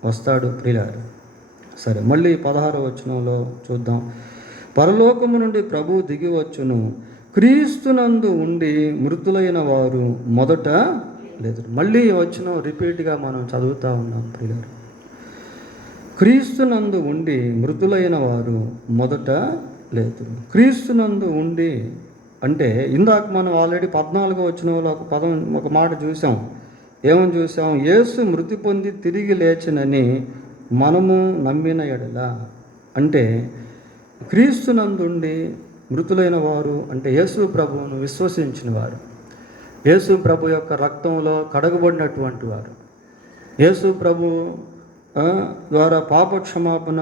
వస్తాడు ప్రియులారా. సరే, మళ్ళీ 16వ వచనంలో చూద్దాం. పరలోకము నుండి ప్రభువు దిగి వచ్చును, క్రీస్తునందు ఉండి మృతులైన వారు మొదట లేదు. మళ్ళీ వచనం రిపీట్గా మనం చదువుతూ ఉన్నాం ప్రియులారా. క్రీస్తునందు ఉండి మృతులైన వారు మొదట లేదు. క్రీస్తునందు ఉండి అంటే, ఇందాక మనం ఆల్రెడీ 14వ వచనంలో ఒక మాట చూసాం. ఏమని చూసాం? యేసు మృతి పొంది తిరిగి లేచినని మనము నమ్మిన ఎడల. అంటే క్రీస్తునందుండి మృతులైన వారు అంటే యేసు ప్రభువును విశ్వసించిన వారు, యేసు ప్రభు యొక్క రక్తంలో కడగబడినటువంటి వారు, యేసు ప్రభు ద్వారా పాపక్షమాపణ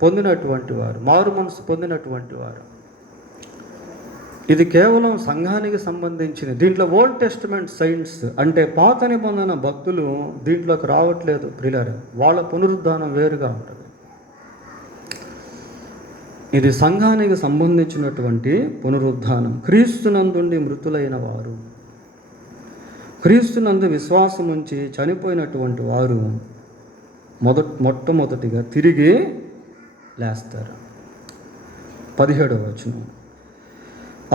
పొందినటువంటి వారు, మారు మనసు పొందినటువంటి వారు. ఇది కేవలం సంఘానికి సంబంధించిన. దీంట్లో ఓల్డ్ టెస్టిమెంట్ సైన్స్ అంటే పాత నిబంధన భక్తులు దీంట్లోకి రావట్లేదు ప్రియులారా. వాళ్ళ పునరుద్ధానం వేరుగా ఉంటుంది. ఇది సంఘానికి సంబంధించినటువంటి పునరుద్ధానం. క్రీస్తునందుండి మృతులైన వారు, క్రీస్తునందు విశ్వాసం ఉంచి చనిపోయినటువంటి వారు మొట్టమొదటిగా తిరిగి లేస్తారు. 17వ వచనం.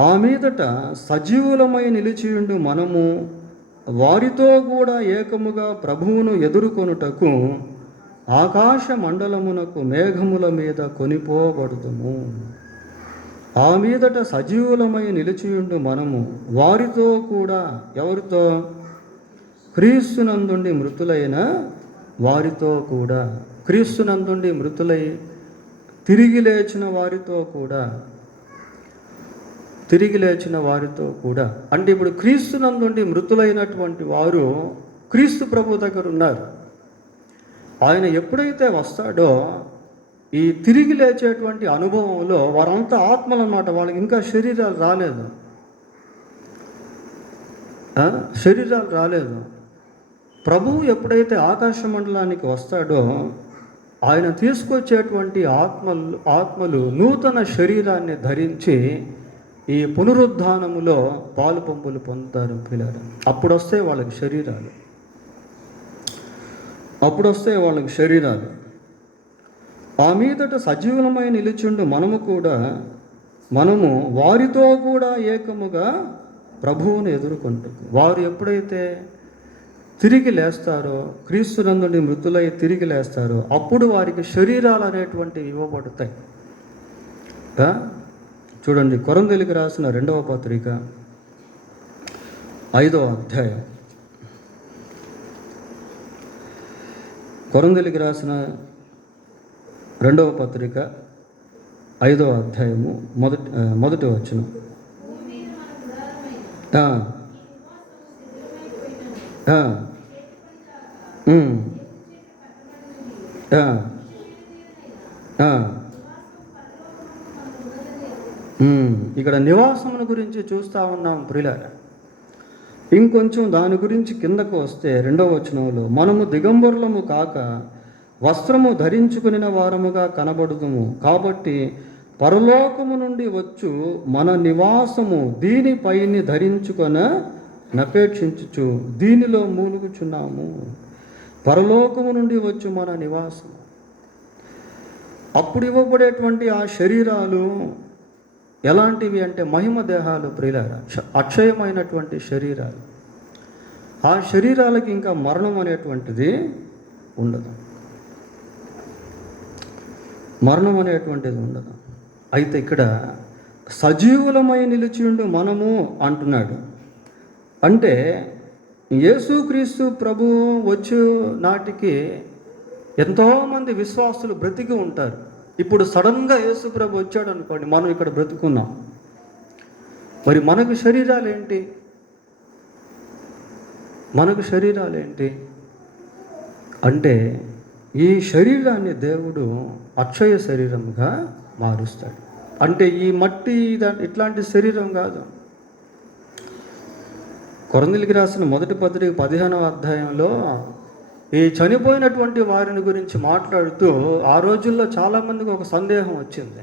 ఆ మీదట సజీవులమై నిలిచియుండు మనము వారితో కూడా ఏకముగా ప్రభువును ఎదుర్కొనుటకు ఆకాశ మండలమునకు మేఘముల మీద కొనిపోబడుదుము. ఆ మీదట సజీవులమై నిలిచియుండు మనము వారితో కూడా, ఎవరితో? క్రీస్తునందుండి మృతులైన వారితో కూడా, క్రీస్తునందుండి మృతులై తిరిగి లేచిన వారితో కూడా, తిరిగి లేచిన వారితో కూడా. అంటే ఇప్పుడు క్రీస్తునందుండి మృతులైనటువంటి వారు క్రీస్తు ప్రభు దగ్గర ఉన్నారు. ఆయన ఎప్పుడైతే వస్తాడో ఈ తిరిగి లేచేటువంటి అనుభవంలో వారంతా ఆత్మలు అన్నమాట. వాళ్ళకి ఇంకా శరీరాలు రాలేదు, శరీరాలు రాలేదు. ప్రభువు ఎప్పుడైతే ఆకాశ మండలానికి వస్తాడో ఆయన తీసుకొచ్చేటువంటి ఆత్మలు నూతన శరీరాన్ని ధరించి ఈ పునరుద్ధానములో పాలు పంపులు పొందుతారు పిల్లలు. అప్పుడు వస్తాయి వాళ్ళకి శరీరాలు, అప్పుడు వస్తాయి వాళ్ళకి శరీరాలు. ఆ మీదట సజీవులమై నిలిచిండు మనము వారితో కూడా ఏకముగా ప్రభువును ఎదుర్కొంటాము. వారు ఎప్పుడైతే తిరిగి లేస్తారో, క్రీస్తునందుండి మృతులై తిరిగి లేస్తారో, అప్పుడు వారికి శరీరాలు అనేటువంటివి ఇవ్వబడతాయి. చూడండి, కొరింథీయులకు రాసిన 2వ పత్రిక 5వ అధ్యాయం. కొరింథీయులకు రాసిన 2వ పత్రిక 5వ అధ్యాయము మొదటి వచనం. ఇక్కడ నివాసముల గురించి చూస్తూ ఉన్నాం ప్రియులారా. ఇంకొంచెం దాని గురించి కిందకు వస్తే 2వ వచనంలో, మనము దిగంబరులము కాక వస్త్రము ధరించుకుని వారముగా కనబడుదుము, కాబట్టి పరలోకము నుండి వచ్చు మన నివాసము దీనిపైని ధరించుకొన నపేక్షించుచు దీనిలో మూలుగుచున్నాము. పరలోకము నుండి వచ్చు మన నివాసం. అప్పుడు ఇవ్వబడేటువంటి ఆ శరీరాలు ఎలాంటివి అంటే మహిమ దేహాలు ప్రియులారా, అక్షయమైనటువంటి శరీరాలు. ఆ శరీరాలకి ఇంకా మరణం అనేటువంటిది ఉండదు, మరణం అనేటువంటిది ఉండదు. అయితే ఇక్కడ సజీవులమై నిలిచిండు మనము అంటున్నాడు. అంటే యేసుక్రీస్తు ప్రభువు వచ్చు నాటికి ఎంతోమంది విశ్వాసులు బ్రతికి ఉంటారు. ఇప్పుడు సడన్గా యేసు ప్రభు వచ్చాడు అనుకోండి, మనం ఇక్కడ బ్రతుకున్నాం. మరి మనకు శరీరాలు ఏంటి? మనకు శరీరాలు ఏంటి అంటే ఈ శరీరాన్ని దేవుడు అక్షయ శరీరంగా మారుస్తాడు. అంటే ఈ మట్టి ఇట్లాంటి శరీరం కాదు. కొరింథీయులకు రాసిన మొదటి పత్రిక 15వ అధ్యాయంలో ఈ చనిపోయినటువంటి వారిని గురించి మాట్లాడుతూ ఆ రోజుల్లో చాలామందికి ఒక సందేహం వచ్చింది.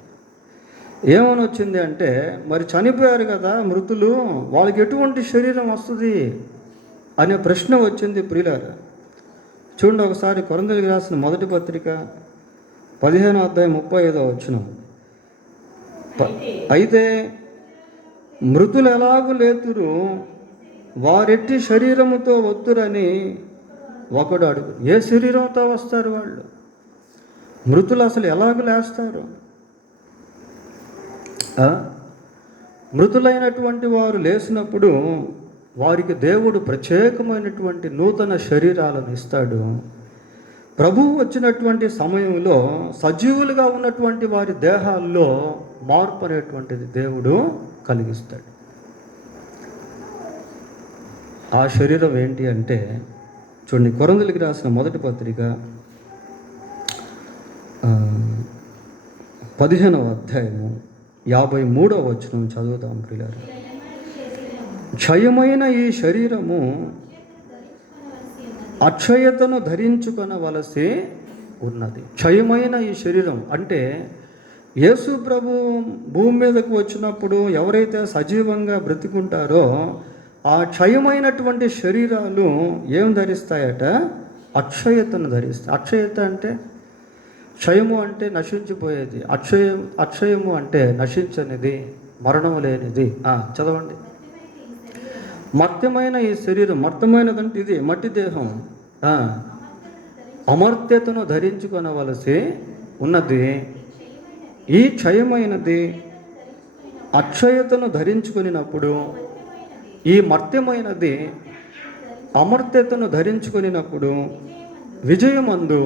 ఏమని వచ్చింది అంటే, మరి చనిపోయారు కదా మృతులు, వాళ్ళకి ఎటువంటి శరీరం వస్తుంది అనే ప్రశ్న వచ్చింది. ప్రియులారా చూడండి ఒకసారి, కొరింథీయులకు రాసిన మొదటి పత్రిక 15వ అధ్యాయం 35వ వచనం. అయితే మృతులు ఎలాగూ లేతురు, వారెట్టి శరీరముతో వత్తురని ఒకడు అడుగు. ఏ శరీరంతో వస్తారు వాళ్ళు? మృతులు అసలు ఎలాగ లేస్తారు? మృతులైనటువంటి వారు లేచినప్పుడు వారికి దేవుడు ప్రత్యేకమైనటువంటి నూతన శరీరాలను ఇస్తాడు. ప్రభువు వచ్చినటువంటి సమయంలో సజీవులుగా ఉన్నటువంటి వారి దేహాల్లో మార్పు అనేటువంటిది దేవుడు కలిగిస్తాడు. ఆ శరీరం ఏంటి అంటే చూడండి, కొరింథీయులకు రాసిన మొదటి పత్రిక 15వ అధ్యాయము 53వ వచనం చదువుతాం ప్రియులారా. క్షయమైన ఈ శరీరము అక్షయతను ధరించుకొనవలసి ఉన్నది. క్షయమైన ఈ శరీరం అంటే యేసు ప్రభు భూమి మీదకు వచ్చినప్పుడు ఎవరైతే సజీవంగా బ్రతికుంటారో ఆ క్షయమైనటువంటి శరీరాలు ఏం ధరిస్తాయట? అక్షయతను ధరిస్తాయి. అక్షయత అంటే క్షయము అంటే నశించిపోయేది, అక్షయము అంటే నశించనిది, మరణము లేనిది. చదవండి. మర్త్యమైన ఈ శరీరం, మర్త్యమైనదంటే ఇది మట్టి దేహం, అమర్త్యతను ధరించుకొనవలసి ఉన్నది. ఈ క్షయమైనది అక్షయతను ధరించుకున్నప్పుడు, ఈ మర్త్యమైనది అమర్త్యతను ధరించుకున్నప్పుడు విజయమందు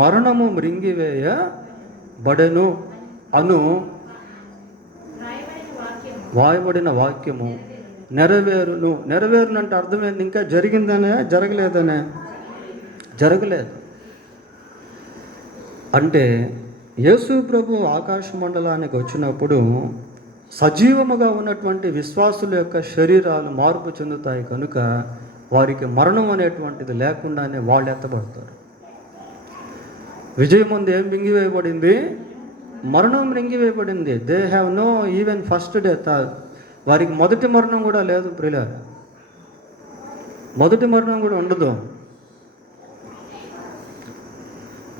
మరణము మృంగివేయబడెను అను వాయబడిన వాక్యము నెరవేరును. నెరవేరును అంటే అర్థమైంది. ఇంకా జరిగిందనే, జరగలేదనే? జరగలేదు. అంటే యేసు ప్రభు ఆకాశ మండలానికి వచ్చినప్పుడు సజీవముగా ఉన్నటువంటి విశ్వాసుల యొక్క శరీరాలు మార్పు చెందుతాయి కనుక వారికి మరణం అనేటువంటిది లేకుండానే వాళ్ళు ఎత్తబడతారు. విజయమందు ఏం మింగివేయబడింది? మరణం మింగివేయబడింది. They have no even first death. వారికి మొదటి మరణం కూడా లేదు ప్రియులారా, మొదటి మరణం కూడా ఉండదు.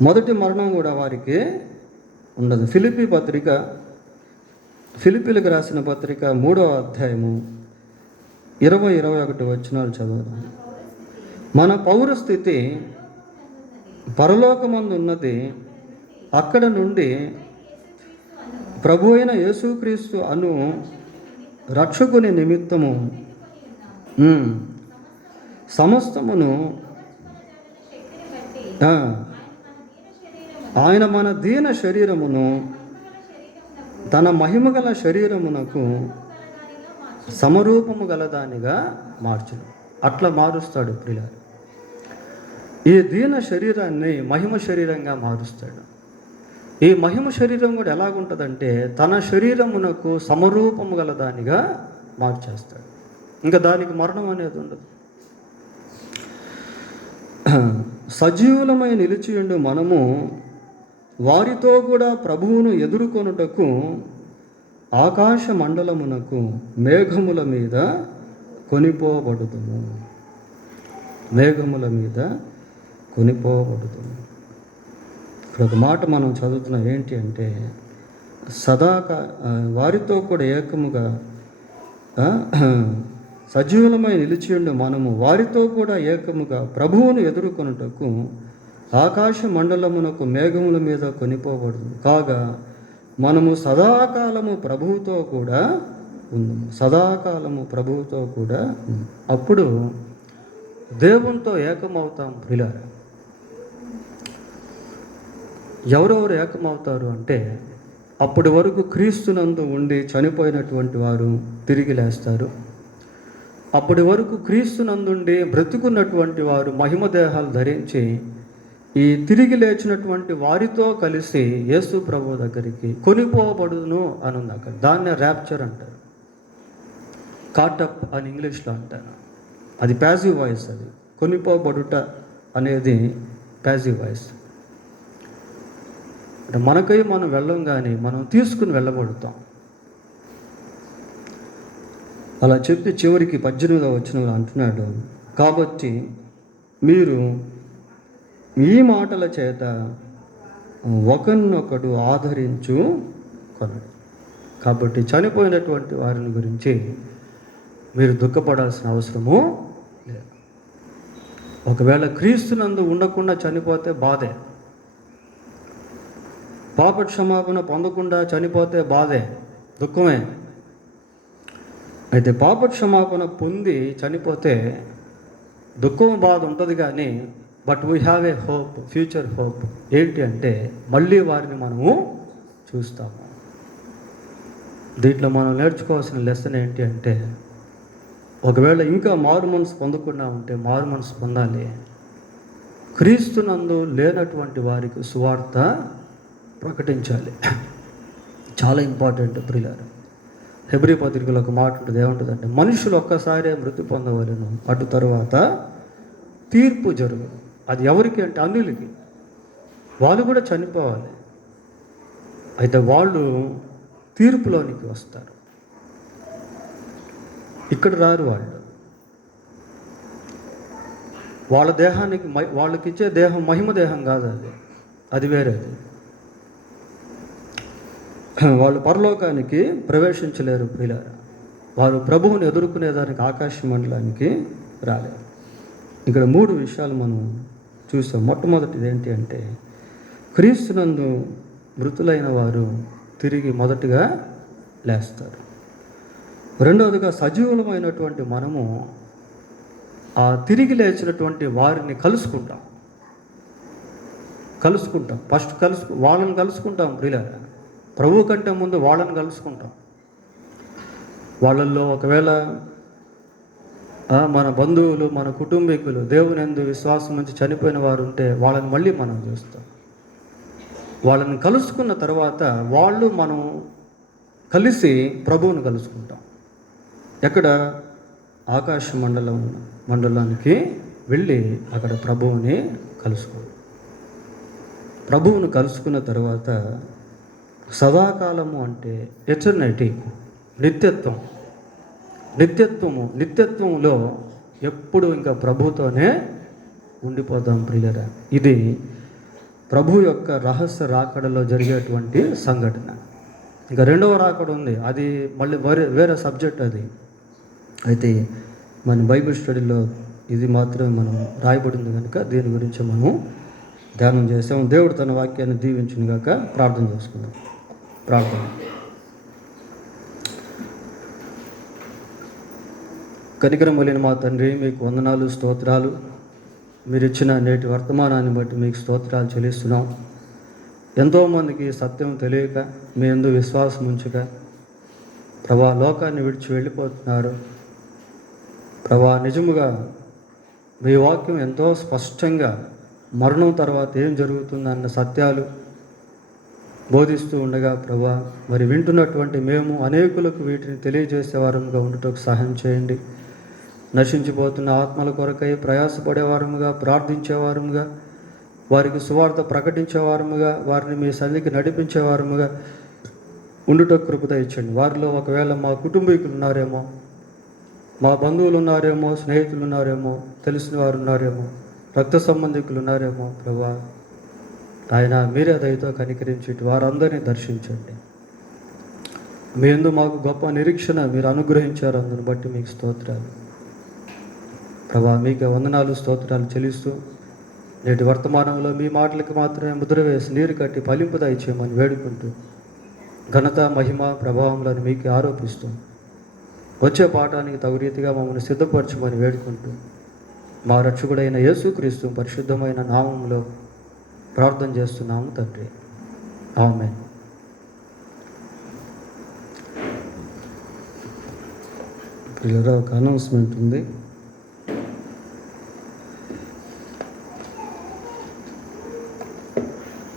మొదటి మరణం కూడా వారికి ఉండదు. ఫిలిప్పీలకు రాసిన పత్రిక 3వ అధ్యాయము 20-21 వచనాలు చదువుదాం. మన పౌరస్థితి పరలోకమందు ఉన్నది, అక్కడ నుండి ప్రభు అయిన యేసుక్రీస్తు అను రక్షకుని నిమిత్తము సమస్తమును ఆయన మన దీన శరీరమును తన మహిమగల శరీరమునకు సమరూపము గలదానిగా మార్చును. అట్లా మారుస్తాడు ప్రియులారా. ఈ దీన శరీరాన్ని మహిమ శరీరంగా మారుస్తాడు. ఈ మహిమ శరీరం కూడా ఎలాగుంటుందంటే తన శరీరమునకు సమరూపము గలదానిగా మార్చేస్తాడు. ఇంకా దానికి మరణం అనేది ఉండదు. సజీవులమై నిలిచియుండు మనము వారితో కూడా ప్రభువును ఎదుర్కొనుటకు ఆకాశ మండలమునకు మేఘముల మీద కొనిపోబడుదుము. మేఘముల మీద కొనిపోబడుదుము. ఇక్కడ ఒక మాట మనం చదువుతున్నాం, ఏంటి అంటే వారితో కూడా ఏకముగా సజీవులమై నిలిచియుండి మనము వారితో కూడా ఏకముగా ప్రభువును ఎదుర్కొనుటకు ఆకాశ మండలమునకు మేఘముల మీద కొనిపోబడుదు. కాగా మనము సదాకాలము ప్రభువుతో కూడా ఉందము. సదాకాలము ప్రభువుతో కూడా అప్పుడు దేవునితో ఏకమవుతాం. ప్రియులారా, ఎవరెవరు ఏకమవుతారు అంటే, అప్పటి వరకు క్రీస్తునందు ఉండి చనిపోయినటువంటి వారు తిరిగి లేస్తారు. అప్పటి వరకు క్రీస్తునందుండి బ్రతుకున్నటువంటి వారు మహిమదేహాలు ధరించి ఈ తిరిగి లేచినటువంటి వారితో కలిసి యేసు ప్రభు దగ్గరికి కొనిపోబడును అని ఉంది అక్కడ. దాన్నే ర్యాప్చర్ అంటారు, కాటప్ అని ఇంగ్లీష్లో అంటారు. అది ప్యాసివ్ వాయిస్. అది కొనిపోబడుట అనేది ప్యాసివ్ వాయిస్. అంటే మనకై మనం వెళ్ళం, కానీ మనం తీసుకుని వెళ్ళబడుతాం. అలా చెప్పి చివరికి 18వ వచనంలో అంటున్నాడు, కాబట్టి మీరు ఈ మాటల చేత ఒకరినొకడు ఆదరించుకొనడు. కాబట్టి చనిపోయినటువంటి వారిని గురించి మీరు దుఃఖపడాల్సిన అవసరము లేదు. ఒకవేళ క్రీస్తునందు ఉండకుండా చనిపోతే బాధే, పాప క్షమాపణ పొందకుండా చనిపోతే బాధే, దుఃఖమే. అయితే పాప క్షమాపణ పొంది చనిపోతే దుఃఖం, బాధ ఉంటుంది, కానీ but we have a hope, future hope. ఏంటి అంటే మళ్ళీ వారిని మనము చూస్తాము. దీంట్లో మనం నేర్చుకోవాల్సిన లెసన్ ఏంటి అంటే, ఒకవేళ ఇంకా మారు మనసు పొందకుండా ఉంటే మారు మనసు పొందాలి. క్రీస్తునందు లేనటువంటి వారికి సువార్త ప్రకటించాలి. చాలా ఇంపార్టెంట్ ప్రియులారా. హెబ్రీ పత్రికలో ఒక మాట ఉంటుంది, ఏముంటుందంటే, మనుషులు ఒక్కసారే మృతి పొందవలెను, అటు తరువాత తీర్పు జరుగు. అది ఎవరికి అంటే అన్యులకి. వాళ్ళు కూడా చనిపోవాలి. అయితే వాళ్ళు తీర్పులోనికి వస్తారు, ఇక్కడ రారు. వాళ్ళ దేహానికి వాళ్ళకి ఇచ్చే దేహం మహిమ దేహం కాదు, అది వేరేది. వాళ్ళు పరలోకానికి ప్రవేశించలేరు ప్రియులారా. వారు ప్రభువుని ఎదుర్కొనేదానికి ఆకాశ మండలానికి రాలేరు. ఇక్కడ 3 విషయాలు మనం చూస్తాం. మొట్టమొదటిది ఏంటి అంటే, క్రీస్తునందు మృతులైన వారు తిరిగి మొదటిగా లేస్తారు. రెండవదిగా సజీవులమైనటువంటి మనము ఆ తిరిగి లేచినటువంటి వారిని కలుసుకుంటాం. ఫస్ట్ వాళ్ళని కలుసుకుంటాం ప్రియులారా. ప్రభు కంటే ముందు వాళ్ళని కలుసుకుంటాం. వాళ్ళల్లో ఒకవేళ మన బంధువులు, మన కుటుంబీకులు దేవుని యందు విశ్వాసం నుంచి చనిపోయిన వారు ఉంటే వాళ్ళని మళ్ళీ మనం చూస్తాం. వాళ్ళని కలుసుకున్న తర్వాత మనం కలిసి ప్రభువుని కలుసుకుంటాం. ఎక్కడ? ఆకాశ మండలానికి వెళ్ళి అక్కడ ప్రభువుని కలుసుకున్న తర్వాత సదాకాలము అంటే ఎటర్నిటీ, నిత్యత్వంలో ఎప్పుడు ఇంకా ప్రభుతోనే ఉండిపోతాం ప్రియులారా. ఇది ప్రభు యొక్క రహస్య రాకడలో జరిగేటువంటి సంఘటన. ఇంకా రెండవ రాకడ ఉంది, అది మళ్ళీ వేరే సబ్జెక్ట్ అది. అయితే మన బైబిల్ స్టడీలో ఇది మాత్రమే మనం రాయబడింది కనుక దీని గురించి మనం ధ్యానం చేసాం. దేవుడు తన వాక్యాన్ని దీవించును గాక. ప్రార్థన చేసుకుందాం. ప్రార్థన. కనికరం కలిగిన మా తండ్రి, మీకు వందనాలు, స్తోత్రాలు. మీరు ఇచ్చిన నేటి వర్తమానాన్ని బట్టి మీకు స్తోత్రాలు చెల్లిస్తున్నాం. ఎంతోమందికి సత్యం తెలియక, మీ యందు విశ్వాసం ఉంచక ప్రభా లోకాన్ని విడిచి వెళ్ళిపోతున్నారు. ప్రభా నిజముగా మీ వాక్యం ఎంతో స్పష్టంగా మరణం తర్వాత ఏం జరుగుతుందన్న సత్యాలు బోధిస్తూ ఉండగా ప్రభా, మరి వింటున్నటువంటి మేము అనేకులకు వీటిని తెలియజేసేవారముగా ఉండటకు సహాయం చేయండి. నశించిపోతున్న ఆత్మల కొరకై ప్రయాసపడేవారముగా, ప్రార్థించేవారముగా, వారికి సువార్త ప్రకటించేవారముగా, వారిని మీ సన్నిధికి నడిపించేవారముగా ఉండుటకు కృప ఇచ్చండి. వారిలో ఒకవేళ మా కుటుంబీకులు ఉన్నారేమో, మా బంధువులు ఉన్నారేమో, స్నేహితులు ఉన్నారేమో, తెలిసిన వారు ఉన్నారేమో, రక్త సంబంధికులు ఉన్నారేమో ప్రభా, ఆయన మీరే దయతో కనికరించి వారందరినీ దర్శించండి. మీ యందు మాకు గొప్ప నిరీక్షణ మీరు అనుగ్రహించారు, అందుని బట్టి మీకు స్తోత్రాలు ప్రభా. మీకు వందనాలు స్తోత్రాలు చెల్లిస్తూ నేటి వర్తమానంలో మీ మాటలకి మాత్రమే ముద్ర వేసి నీరు కట్టి ఫలింపు దయచేయమని వేడుకుంటూ ఘనత మహిమ ప్రభావంలను మీకు ఆరోపిస్తూ వచ్చే పాఠానికి తగు రీతిగా మమ్మల్ని సిద్ధపరచమని వేడుకుంటూ మా రక్షకుడైన యేసుక్రీస్తు పరిశుద్ధమైన నామంలో ప్రార్థన చేస్తున్నాము తండ్రి, ఆమేన్. ఒక అనౌన్స్మెంట్ ఉంది.